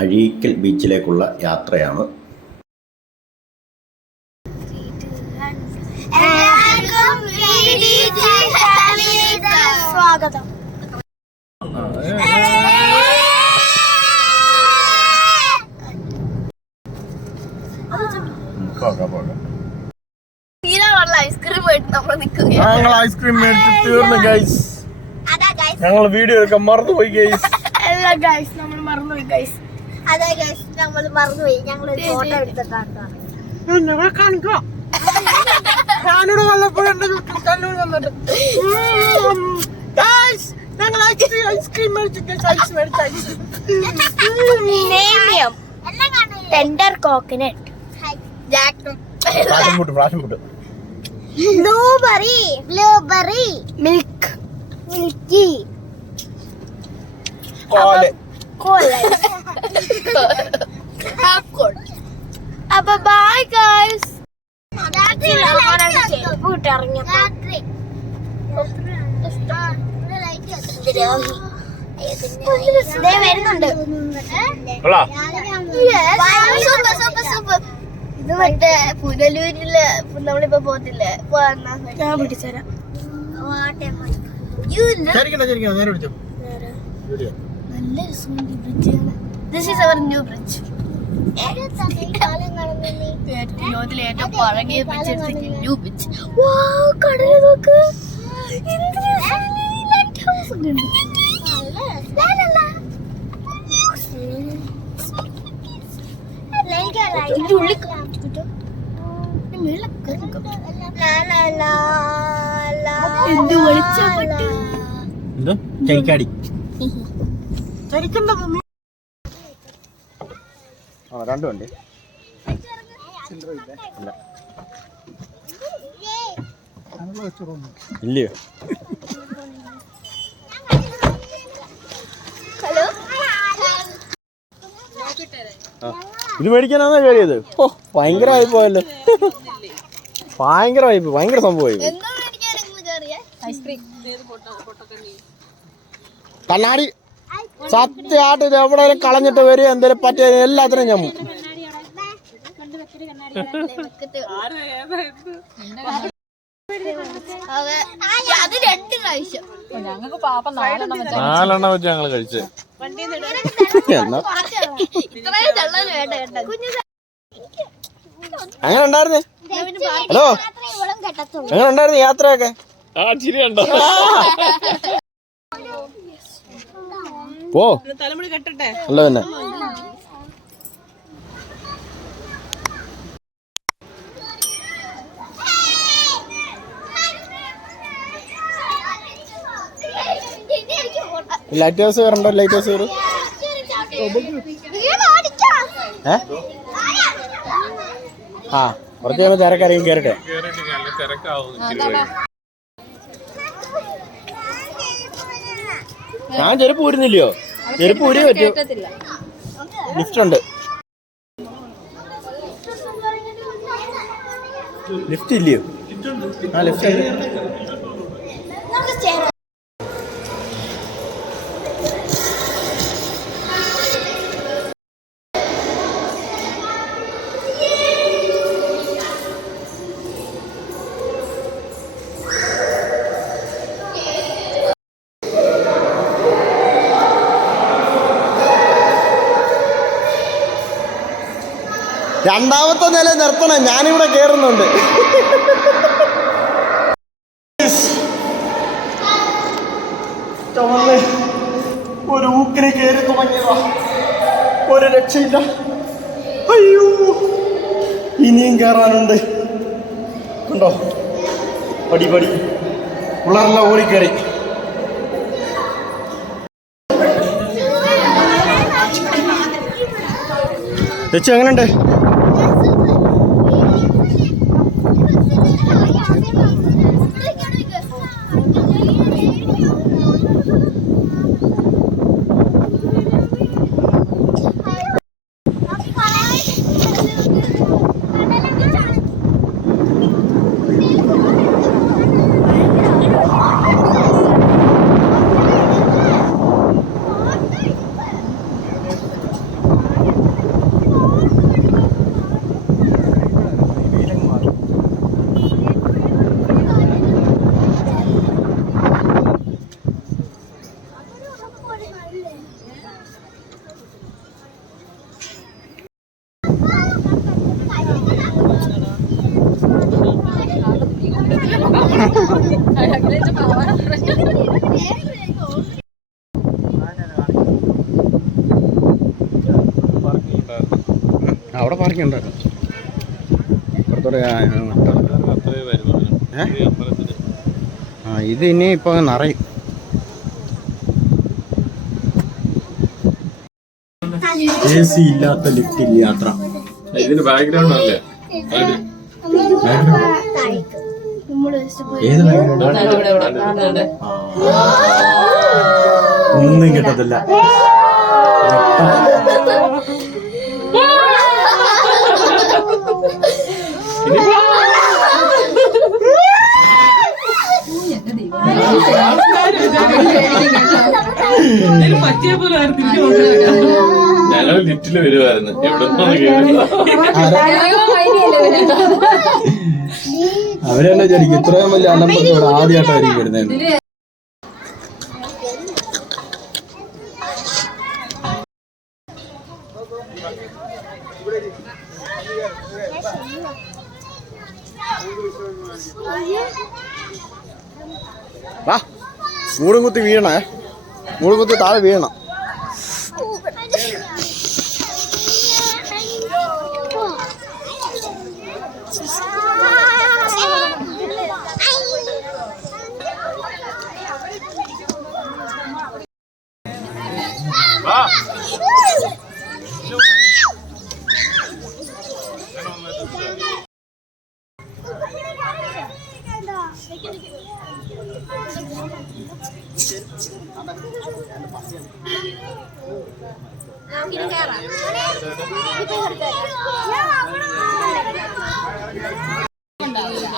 അഴീക്കൽ ബീച്ചിലേക്കുള്ള യാത്രയാണ്. സ്വാഗതം. ഞങ്ങൾ ഐസ്ക്രീം മേടിച്ച് തീർന്നു ഗൈസ്. ഞങ്ങൾ വീഡിയോ എടുക്കാൻ മറന്നുപോയി ഗൈസ്. അല്ല ഗൈസ്, നമ്മൾ മറന്നുപോയി ഗൈസ്. അതെ ഗൈസ്, നമ്മൾ മറന്നുപോയി. ഞങ്ങൾ ഫോട്ടോ എടുത്തിട്ടാണ് കാണിക്കാം. ഞാനിവിടെ വന്നപ്പോഴുണ്ട് കല്ലൂർ വന്നിട്ട് ഞങ്ങൾ ഐസ്ക്രീം മേടിച്ചു. ഐസ് മേടിച്ച ice tender coconut, passion fruit, blueberry, milky, അപ്പൊ ബൈ ഗൈസ്. വരുന്നുണ്ട്. ഇത് മറ്റേ പുനലൂരില് നമ്മളിപ്പോ പോകത്തില്ലേ, ഞാൻ പിടിച്ചരാം. നല്ല രസമുണ്ട് bridge. This is our new bridge. ലോകത്തിലെ ഏറ്റവും പഴകിയ ബ്രിഡ്ജ്, ന്യൂ ബ്രിഡ്ജ്. കടല് നോക്ക്, ചരിക്കാടി. രണ്ടും ഉണ്ട്. ഇല്ലയോ? ഇത് മേടിക്കാനാണോ കയറിയത്? ഓ, ഭയങ്കര വായ്പോയല്ലോ. ഭയങ്കര വായ്പ, ഭയങ്കര സംഭവമായി. കണ്ണാടി സത്യമായിട്ട് ഇത് എവിടെയെങ്കിലും കളഞ്ഞിട്ട് വരും, എന്തെങ്കിലും പറ്റിയ എല്ലാത്തിനും ഞമ്മു. നാലെണ്ണം വെച്ച് ഞങ്ങള് കഴിച്ചേ. അങ്ങനെ ഉണ്ടായിരുന്നേ. ഹലോ, എങ്ങനെ ഉണ്ടായിരുന്നു യാത്രയൊക്കെ? പോ അല്ല തന്നെ. ലൈറ്റ് ഹൗസ് കയറണ്ടോ? ലൈറ്റ് ഹൗസ് കയറും. ആ, കുറച്ച് കഴിയുമ്പോൾ തിരക്കറിയും കയറട്ടെ. ഞാൻ ചെരുപ്പ് ഊരുന്നില്ലയോ? ചെരുപ്പ് ഊരിയേ പറ്റൂ. ലിഫ്റ്റ് ഉണ്ട്. ലിഫ്റ്റ് ഇല്ലയോ? ആ, ലിഫ്റ്റ് ഉണ്ട്. രണ്ടാമത്തെ നില നിർത്തണം, ഞാനിവിടെ കേറുന്നുണ്ട്. ഒരു ഊക്കിനെ കയറി തുടങ്ങിയതാ, ഒരു രക്ഷയില്ല. അയ്യോ, ഇനിയും കയറാനുണ്ട്. കണ്ടോ, പടി പടി പിള്ളേരെല്ലാം ഓടിക്കയറി. ചേച്ചി എങ്ങനെയുണ്ട്? പാർക്കിംഗ് ഉണ്ട്. ഇപ്പുറത്തോടെ ഇത് ഇനി ഇപ്പൊ നിറയും. AC ഇല്ലാത്ത ലിഫ്റ്റിൽ യാത്ര. ഇതിന് ബാക്ക്ഗ്രൗണ്ട് അല്ലേ? ഏത് ഒന്നും കിട്ടത്തില്ല. ഞങ്ങൾ ലിഫ്റ്റില് വരുമായിരുന്നു. അവരെന്നെ വിചാരിക്കും ഇത്രയും വലിയ അലമ്പൊക്കെ ഇവിടെ ആദ്യമായിട്ടായിരിക്കും വരുന്നത്. വാ, മൂടും കുത്തി വീണേ, മൂടും കുത്തി താഴെ വീഴണം.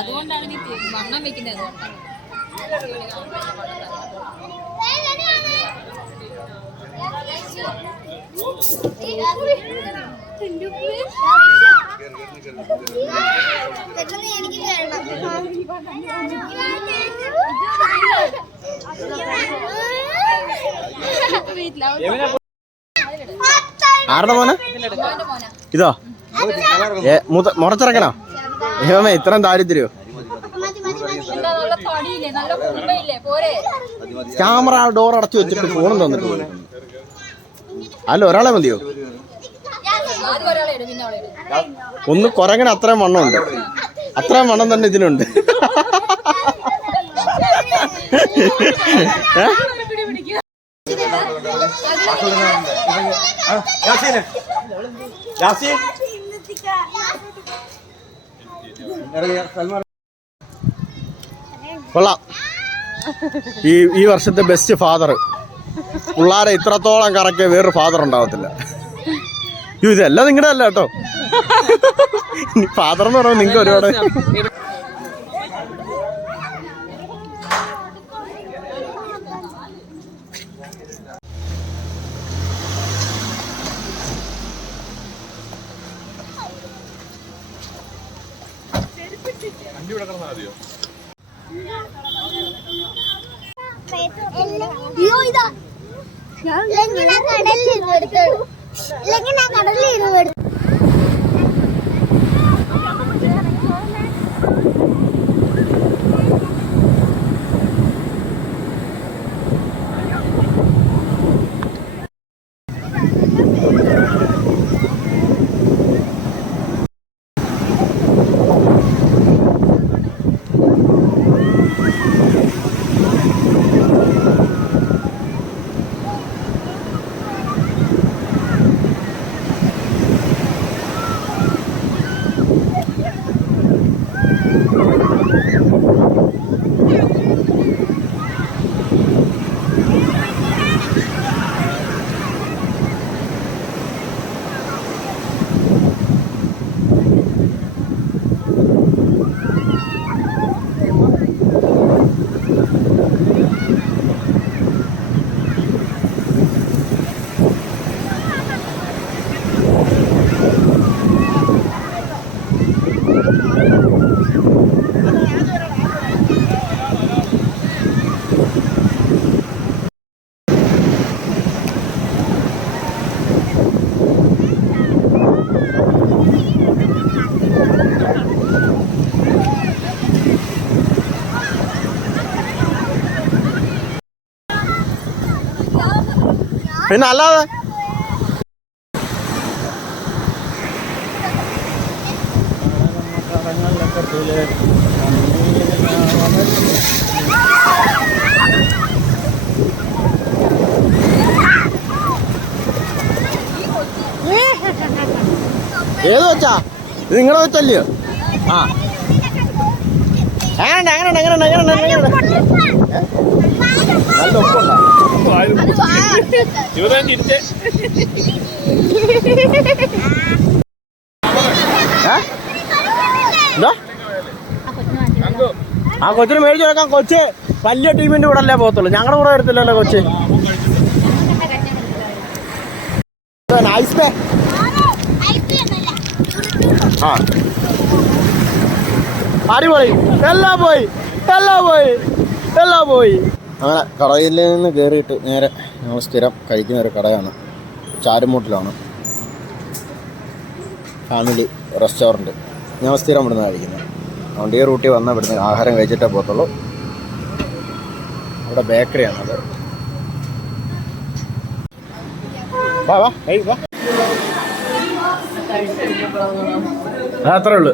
അതുകൊണ്ടാണ് നീ വണ്ണം വെക്കുന്നത്. ആരുടെ മോനെ? ഇതോ മുറച്ചിറക്കണോ? ഏമേ ഇത്രയും ദാരിദ്ര്യോ? ക്യാമറ ഡോർ അടച്ചു വെച്ചിട്ട് ഫോണും തന്നിട്ട് പോയി. അല്ല, ഒരാളെ മതിയോ? ഒന്ന് കുരങ്ങനെ അത്രയും വണ്ണമുണ്ട്. അത്രയും വണ്ണം തന്നെ ഇതിനുണ്ട്. കൊള്ളാം. ഈ വർഷത്തെ ബെസ്റ്റ് ഫാദർ. പിള്ളേരെ ഇത്രത്തോളം കറക്കിയ വേറൊരു ഫാദർ ഉണ്ടാവത്തില്ല. ഇതെല്ലാം നിങ്ങളുടെ അല്ല കേട്ടോ. ഫാദർ എന്ന് പറയുമ്പോൾ നിങ്ങൾക്ക് ഒരുപാട് പിന്നെ അല്ലാതെ ഏത് വെച്ചാ ഇത് നിങ്ങളെ വെച്ചല്ലയോ? ആ എങ്ങനെയുണ്ട് നല്ല ഒപ്പുണ്ടോ? എന്താ ആ കൊച്ചിന് മേടിച്ചു വെക്കാം. കൊച്ച് വലിയ ടീമിന്റെ കൂടെ അല്ലേ പോകത്തുള്ളൂ, ഞങ്ങളുടെ കൂടെ വരത്തില്ലല്ലോ കൊച്ച്. ആ അടിപൊളി, എല്ലാം പോയി. അങ്ങനെ കടയിൽ നിന്ന് കയറിയിട്ട് നേരെ ഞങ്ങൾ സ്ഥിരം കഴിക്കുന്ന ഒരു കടയാണ്, ചാരുമൂട്ടിലാണ്. Family restaurant. ഞങ്ങൾ സ്ഥിരം ഇവിടുന്ന് കഴിക്കുന്നത്. അതുകൊണ്ട് ഈ റൂട്ടിൽ വന്നാൽ ഇവിടുന്ന് ആഹാരം കഴിച്ചിട്ടേ പോകത്തുള്ളൂ. ഇവിടെ ബേക്കറിയാണത്. വാ അത്രേ ഉള്ളൂ.